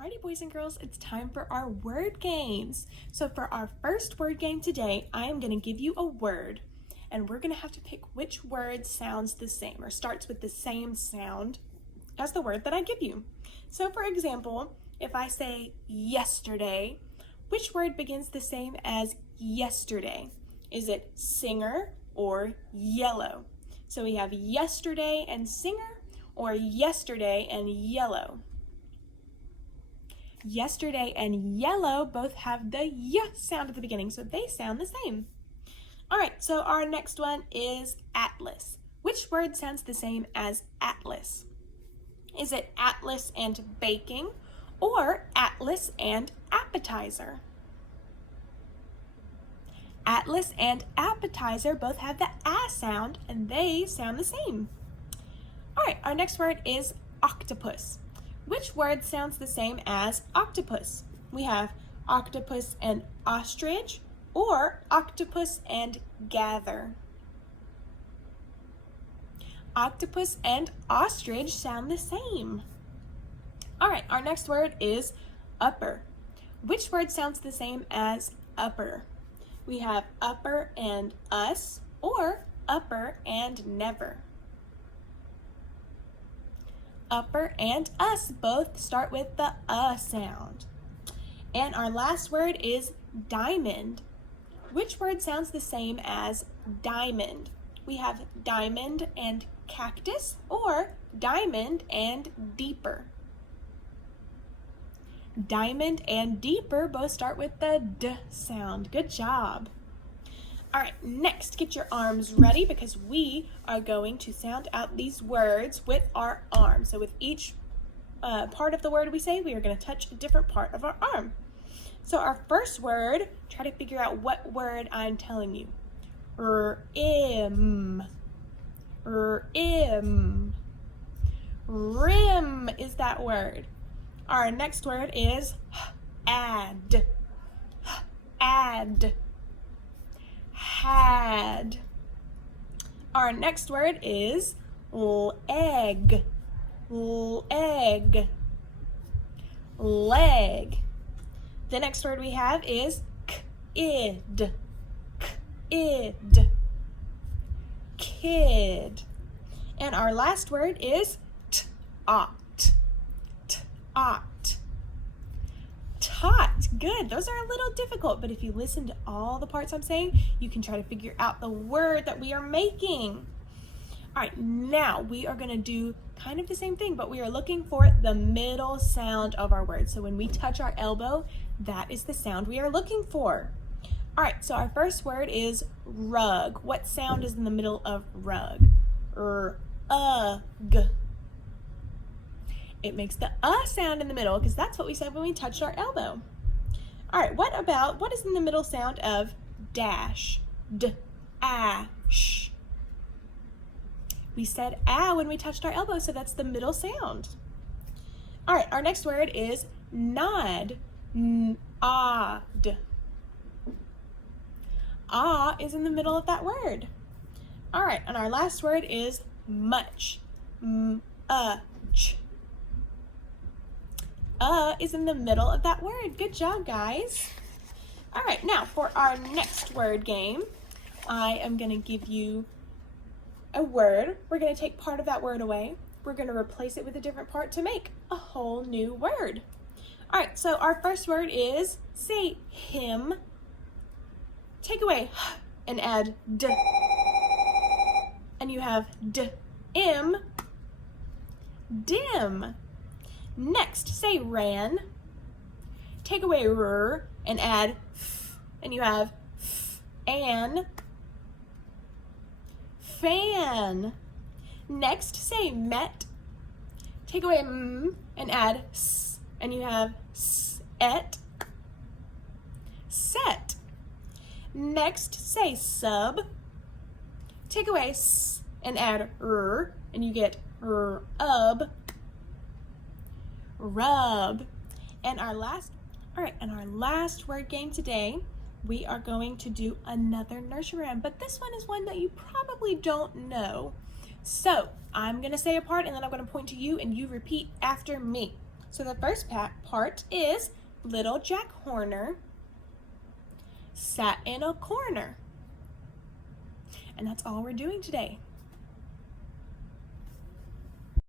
Alrighty, boys and girls, it's time for our word games. So for our first word game today, I am going to give you a word, and we're going to have to pick which word sounds the same or starts with the same sound as the word that I give you. So for example, if I say yesterday, which word begins the same as yesterday? Is it singer or yellow? So we have yesterday and singer, or yesterday and yellow. Yesterday and yellow both have the y sound at the beginning, so they sound the same. All right, so our next one is atlas. Which word sounds the same as atlas? Is it atlas and baking, or atlas and appetizer? Atlas and appetizer both have the a sound, and they sound the same. All right, our next word is octopus. Which word sounds the same as octopus? We have octopus and ostrich, or octopus and gather. Octopus and ostrich sound the same. All right, our next word is upper. Which word sounds the same as upper? We have upper and us, or upper and never. Upper and us both start with the sound. And our last word is diamond. Which word sounds the same as diamond? We have diamond and cactus, or diamond and deeper. Diamond and deeper both start with the d sound. Good job. All right, next, get your arms ready because we are going to sound out these words with our arm. So with each part of the word we say, we are going to touch a different part of our arm. So our first word, try to figure out what word I'm telling you. Rim. Rim. Rim is that word. Our next word is add. Add. Had. Our next word is leg. Leg. Leg. The next word we have is kid. Kid. Kid. And our last word is tot. Tot. Tot. Good. Those are a little difficult, but if you listen to all the parts I'm saying, you can try to figure out the word that we are making. All right, now we are going to do kind of the same thing, but we are looking for the middle sound of our word. So when we touch our elbow, that is the sound we are looking for. All right, so our first word is rug. What sound is in the middle of rug? G. It makes the sound in the middle because that's what we said when we touched our elbow. All right, what is in the middle sound of dash? D-ash. We said when we touched our elbow, so that's the middle sound. All right, our next word is nod. N-odd. Ah is in the middle of that word. All right, and our last word is much. M-a-ch. Is in the middle of that word. Good job, guys. All right, now for our next word game, I am going to give you a word. We're going to take part of that word away. We're going to replace it with a different part to make a whole new word. All right, so our first word is, say him. Take away and add d. And you have d-im, dim. Next, say ran. Take away r and add f, and you have f-an, fan. Next, say met. Take away m and add s, and you have s-et, set. Next, say sub. Take away s and add r, and you get r-ub, rub. And our last word game today, we are going to do another nursery rhyme, but this one is one that you probably don't know. So I'm going to say a part, and then I'm going to point to you, and you repeat after me. So the first part is Little Jack Horner sat in a corner. And that's all we're doing today.